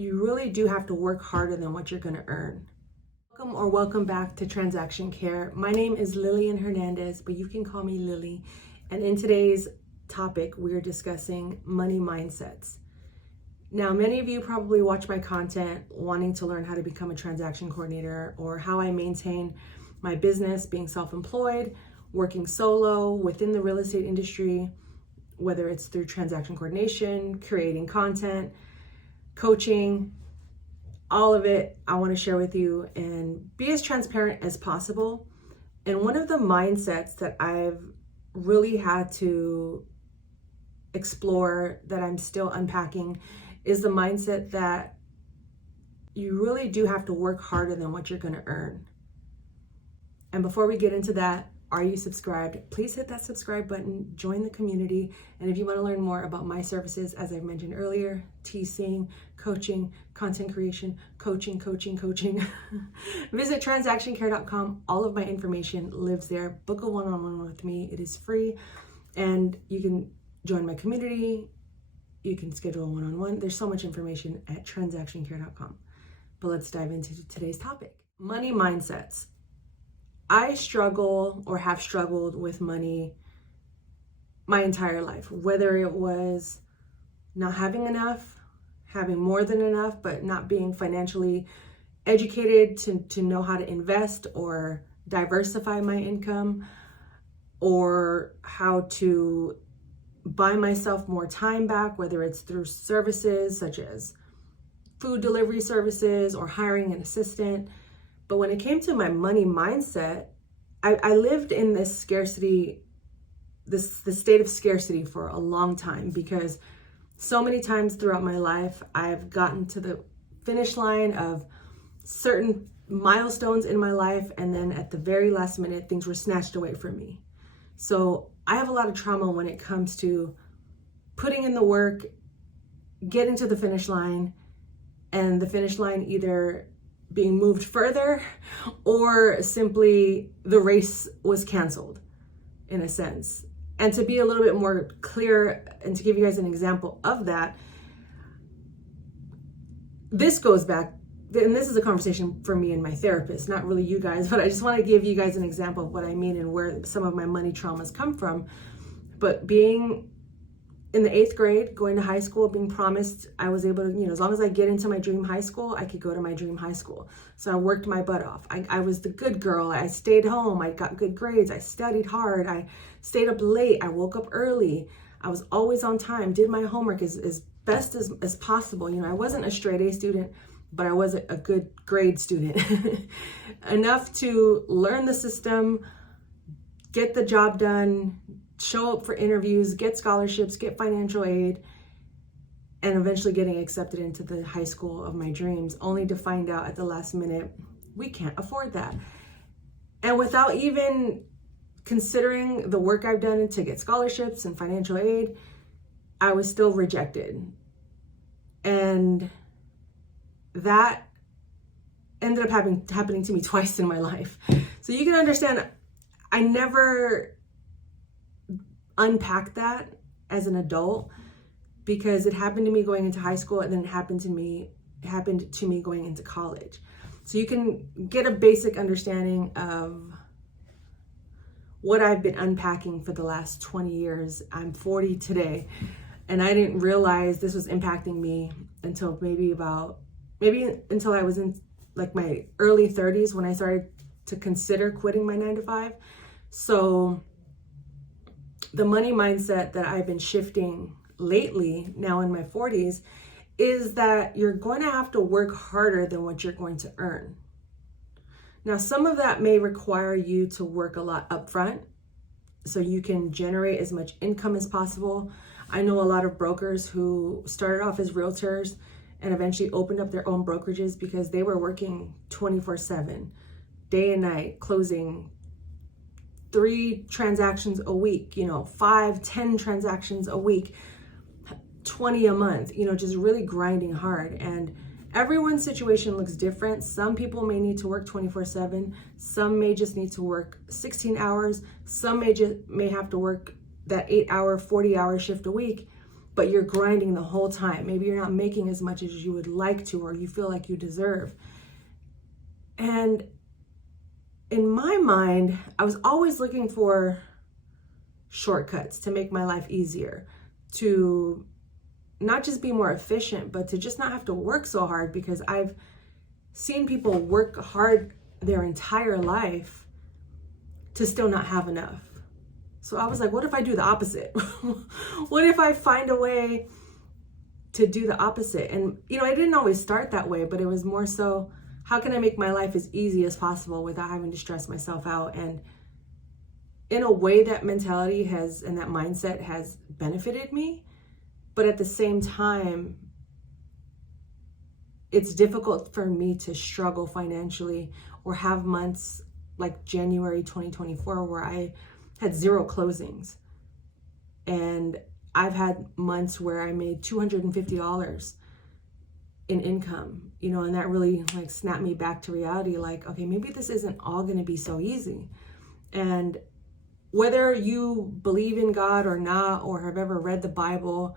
you really do have to work harder than what you're going to earn. Welcome back to Transaction Care. My name is Lillian Hernandez, but you can call me Lily. And in today's topic, we're discussing money mindsets. Now, many of you probably watch my content wanting to learn how to become a transaction coordinator or how I maintain my business, being self-employed, working solo within the real estate industry, whether it's through transaction coordination, creating content, coaching, all of it I want to share with you and be as transparent as possible. And one of the mindsets that I've really had to explore, that I'm still unpacking, is the mindset that you really do have to work harder than what you're going to earn. And before we get into that, are you subscribed? Please hit that subscribe button, join the community. And if you want to learn more about my services, as I mentioned earlier, TCing, coaching, content creation, coaching, visit transactioncare.com. All of my information lives there. Book a one-on-one with me. It is free. And you can join my community. You can schedule a one-on-one. There's so much information at transactioncare.com. But let's dive into today's topic. Money mindsets. I struggle or have struggled with money my entire life, whether it was not having enough, having more than enough, but not being financially educated to know how to invest or diversify my income, or how to buy myself more time back, whether it's through services such as food delivery services or hiring an assistant. But when it came to my money mindset, I lived in this scarcity, this state of scarcity for a long time, because so many times throughout my life, I've gotten to the finish line of certain milestones in my life, and then at the very last minute, things were snatched away from me. So I have a lot of trauma when it comes to putting in the work, getting to the finish line, and the finish line either being moved further or simply the race was canceled in a sense. And to be a little bit more clear and to give you guys an example of that, this goes back, and this is a conversation for me and my therapist, not really you guys, but I just want to give you guys an example of what I mean and where some of my money traumas come from. But being in the 8th grade, going to high school, being promised I was able to, as long as I get into my dream high school, I could go to my dream high school. So I worked my butt off. I was the good girl. I stayed home. I got good grades. I studied hard. I stayed up late. I woke up early. I was always on time, did my homework as best as possible. I wasn't a straight A student, but I was a good grade student. Enough to learn the system, get the job done, show up for interviews, get scholarships, get financial aid, and eventually getting accepted into the high school of my dreams, only to find out at the last minute, we can't afford that. And without even considering the work I've done to get scholarships and financial aid, I was still rejected. And that ended up happening to me twice in my life. So you can understand, I never unpack that as an adult, because it happened to me going into high school, and then it happened to me going into college. So you can get a basic understanding of what I've been unpacking for the last 20 years. I'm 40 today, and I didn't realize this was impacting me until maybe until I was in like my early 30s, when I started to consider quitting my 9-to-5. So the money mindset that I've been shifting lately, now in my 40s, is that you're going to have to work harder than what you're going to earn. Now, some of that may require you to work a lot upfront so you can generate as much income as possible. I know a lot of brokers who started off as realtors and eventually opened up their own brokerages because they were working 24/7, day and night, closing 3 transactions a week, 5, 10 transactions a week, 20 a month, just really grinding hard. And everyone's situation looks different. Some people may need to work 24/7. Some may just need to work 16 hours. Some may have to work that 8-hour, 40-hour shift a week. but you're grinding the whole time. Maybe you're not making as much as you would like to, or you feel like you deserve. And in my mind, I was always looking for shortcuts to make my life easier, to not just be more efficient, but to just not have to work so hard, because I've seen people work hard their entire life to still not have enough. So I was like, what if I do the opposite? What if I find a way to do the opposite? And, I didn't always start that way, but it was more so, how can I make my life as easy as possible without having to stress myself out? And in a way, that mentality and that mindset has benefited me. But at the same time, it's difficult for me to struggle financially or have months like January 2024 where I had 0 closings. And I've had months where I made $250 in income, and that really like snapped me back to reality. Like, okay, maybe this isn't all going to be so easy. And whether you believe in God or not, or have ever read the Bible,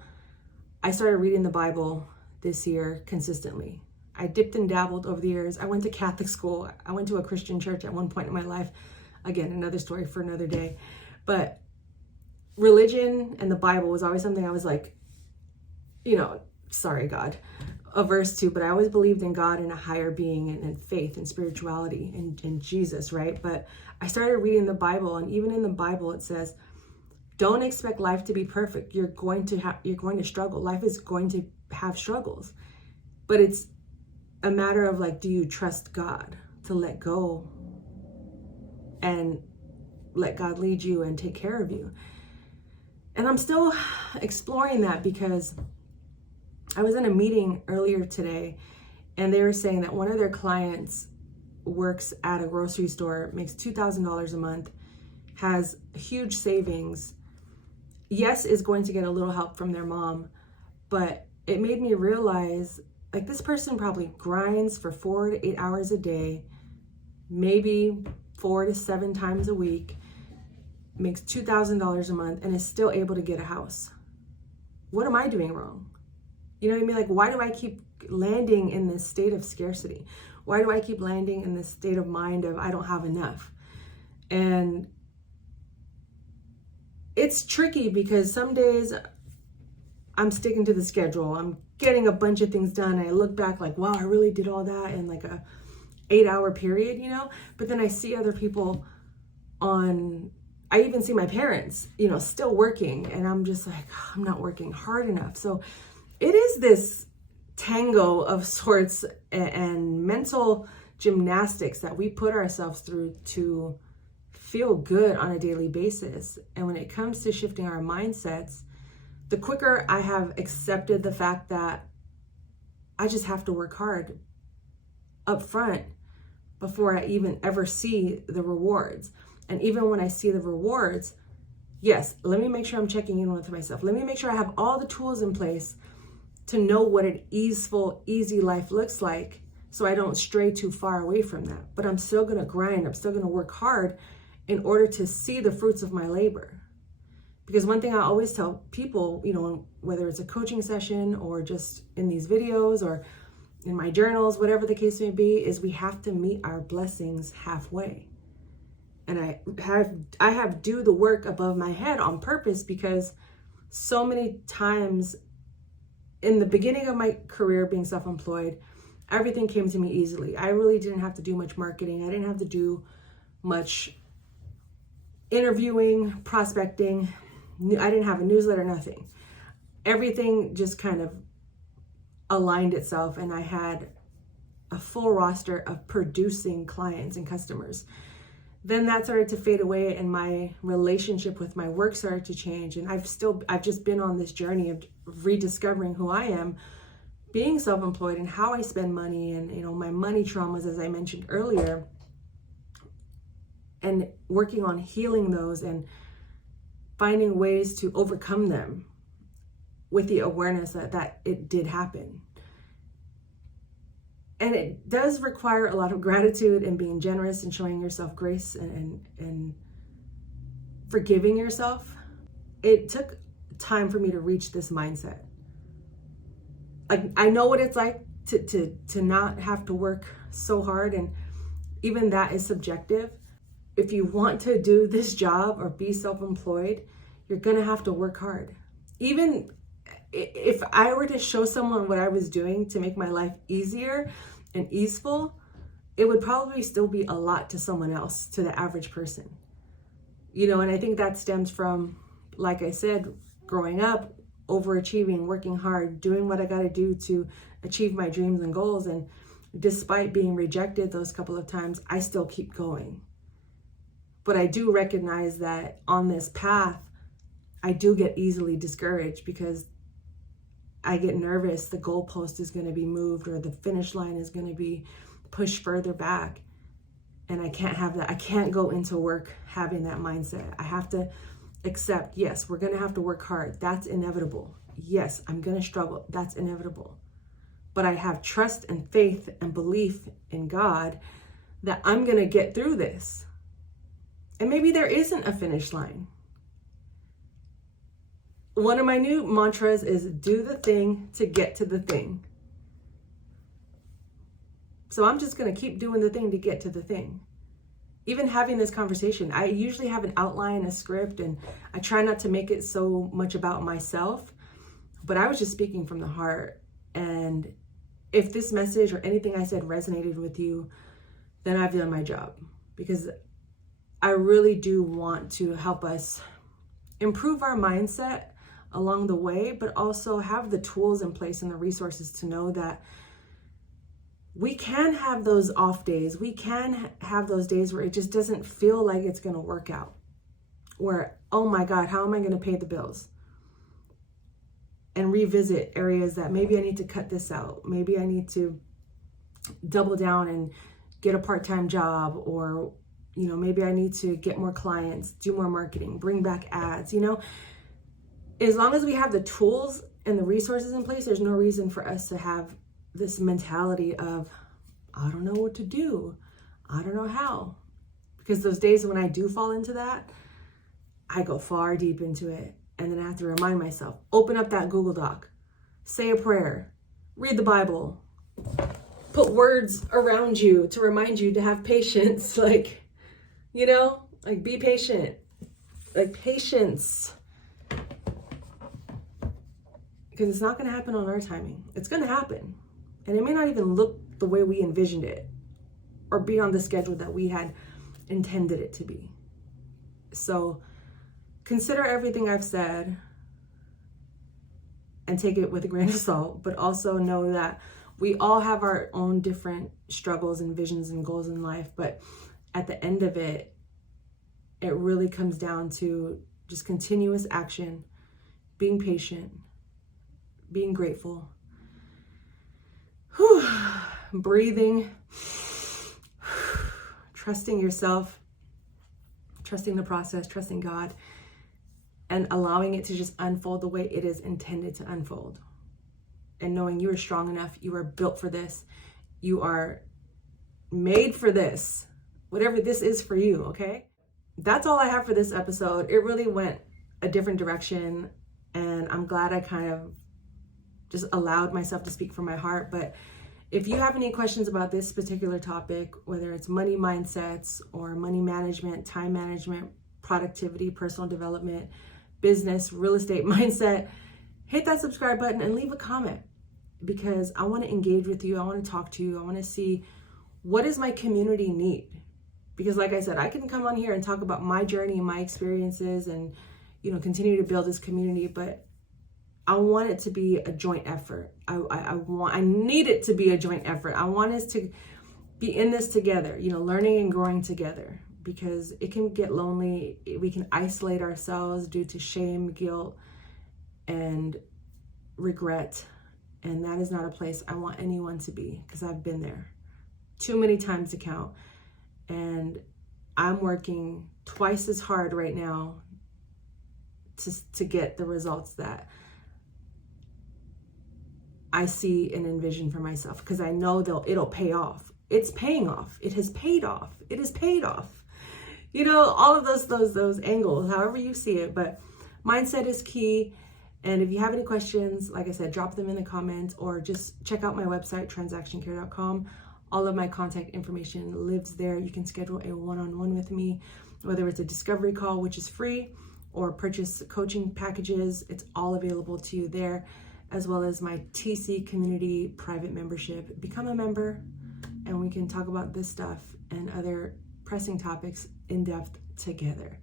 I started reading the Bible this year consistently. I dipped and dabbled over the years. I went to Catholic school. I went to a Christian church at one point in my life. Again, another story for another day. But religion and the Bible was always something I was like, sorry, God, averse to. But I always believed in God and a higher being and faith and spirituality and Jesus, right? But I started reading the Bible, and even in the Bible it says, don't expect life to be perfect. You're going to struggle. Life is going to have struggles. But it's a matter of like, do you trust God to let go and let God lead you and take care of you? And I'm still exploring that, because I was in a meeting earlier today and they were saying that one of their clients works at a grocery store, makes $2,000 a month, has huge savings. Yes, is going to get a little help from their mom, but it made me realize, like, this person probably grinds for 4 to 8 hours a day, maybe 4 to 7 times a week, makes $2,000 a month, and is still able to get a house. What am I doing wrong? You know what I mean? Like, why do I keep landing in this state of scarcity? Why do I keep landing in this state of mind of I don't have enough? And it's tricky, because some days I'm sticking to the schedule. I'm getting a bunch of things done. I look back like, wow, I really did all that in like a 8-hour period, But then I see other people I even see my parents, still working, and I'm just like, oh, I'm not working hard enough. So it is this tango of sorts and mental gymnastics that we put ourselves through to feel good on a daily basis. And when it comes to shifting our mindsets, the quicker I have accepted the fact that I just have to work hard up front before I even ever see the rewards. And even when I see the rewards, yes, let me make sure I'm checking in with myself. Let me make sure I have all the tools in place to know what an easeful, easy life looks like, so I don't stray too far away from that. But I'm still going to grind. I'm still going to work hard in order to see the fruits of my labor. Because one thing I always tell people, whether it's a coaching session or just in these videos or in my journals, whatever the case may be, is we have to meet our blessings halfway. And I have do the work above my head on purpose, because so many times in the beginning of my career being self-employed, everything came to me easily. I really didn't have to do much marketing. I didn't have to do much interviewing, prospecting. I didn't have a newsletter, nothing. Everything just kind of aligned itself, and I had a full roster of producing clients and customers. Then that started to fade away, and my relationship with my work started to change. And I've just been on this journey of rediscovering who I am, being self-employed, and how I spend money, and my money traumas, as I mentioned earlier, and working on healing those and finding ways to overcome them with the awareness that it did happen. And it does require a lot of gratitude and being generous and showing yourself grace and forgiving yourself. It took time for me to reach this mindset. Like, I know what it's like to not have to work so hard, and even that is subjective. If you want to do this job or be self-employed, you're gonna have to work hard. Even if I were to show someone what I was doing to make my life easier and easeful, it would probably still be a lot to someone else, to the average person. You know, and I think that stems from, like I said, growing up, overachieving, working hard, doing what I got to do to achieve my dreams and goals. And despite being rejected those couple of times, I still keep going. But I do recognize that on this path, I do get easily discouraged because I get nervous the goalpost is going to be moved or the finish line is going to be pushed further back. And I can't have that. I can't go into work having that mindset. I have to accept, yes, we're going to have to work hard. That's inevitable. Yes, I'm going to struggle. That's inevitable. But I have trust and faith and belief in God that I'm going to get through this. And maybe there isn't a finish line. One of my new mantras is do the thing to get to the thing. So I'm just going to keep doing the thing to get to the thing. Even having this conversation, I usually have an outline, a script, and I try not to make it so much about myself, but I was just speaking from the heart. And if this message or anything I said resonated with you, then I've done my job, because I really do want to help us improve our mindset along the way, but also have the tools in place and the resources to know that we can have those off days. We can have those days where it just doesn't feel like it's going to work out. Where, oh my God, how am I going to pay the bills? And revisit areas that maybe I need to cut this out. Maybe I need to double down and get a part-time job, or, you know, maybe I need to get more clients, do more marketing, bring back ads, you know. As long as we have the tools and the resources in place, there's no reason for us to have this mentality of, I don't know what to do. I don't know how. Because those days when I do fall into that, I go far deep into it. And then I have to remind myself, open up that Google Doc, say a prayer, read the Bible, put words around you to remind you to have patience. Like, you know, like, be patient, like, patience. Because it's not going to happen on our timing. It's going to happen. And it may not even look the way we envisioned it or be on the schedule that we had intended it to be. So consider everything I've said and take it with a grain of salt, but also know that we all have our own different struggles and visions and goals in life. But at the end of it, it really comes down to just continuous action, being patient, being grateful, breathing, trusting yourself, trusting the process, trusting God, and allowing it to just unfold the way it is intended to unfold. And knowing you are strong enough, you are built for this, you are made for this, whatever this is for you, okay? That's all I have for this episode. It really went a different direction, and I'm glad I kind of just allowed myself to speak from my heart. But if you have any questions about this particular topic, whether it's money mindsets or money management, time management, productivity, personal development, business, real estate mindset, hit that subscribe button and leave a comment, because I want to engage with you. I want to talk to you. I want to see, what does my community need? Because like I said, I can come on here and talk about my journey and my experiences and, you know, continue to build this community, but I want it to be a joint effort. I need it to be a joint effort. I want us to be in this together, you know, learning and growing together, because it can get lonely. We can isolate ourselves due to shame, guilt, and regret. And that is not a place I want anyone to be, because I've been there too many times to count. And I'm working twice as hard right now to get the results that I see and envision for myself, because I know it'll pay off. It's paying off. It has paid off. It is paid off. You know, all of those angles, however you see it. But mindset is key. And if you have any questions, like I said, drop them in the comments or just check out my website, transactioncare.com. All of my contact information lives there. You can schedule a one-on-one with me, whether it's a discovery call, which is free, or purchase coaching packages. It's all available to you there, as well as my TC community private membership. Become a member and we can talk about this stuff and other pressing topics in depth together.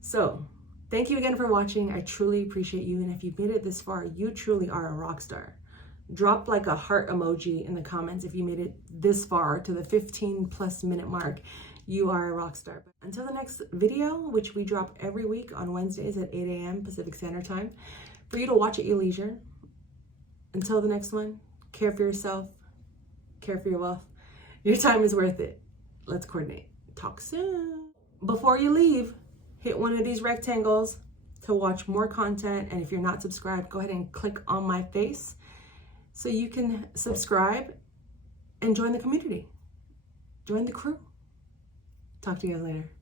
So thank you again for watching. I truly appreciate you. And if you've made it this far, you truly are a rock star. Drop like a heart emoji in the comments if you made it this far to the 15+ minute mark. You are a rock star. Until the next video, which we drop every week on Wednesdays at 8 a.m. Pacific Standard Time, for you to watch at your leisure. Until the next one, care for yourself, care for your wealth. Your time is worth it. Let's coordinate. Talk soon. Before you leave, hit one of these rectangles to watch more content. And if you're not subscribed, go ahead and click on my face so you can subscribe and join the community. Join the crew. Talk to you guys later.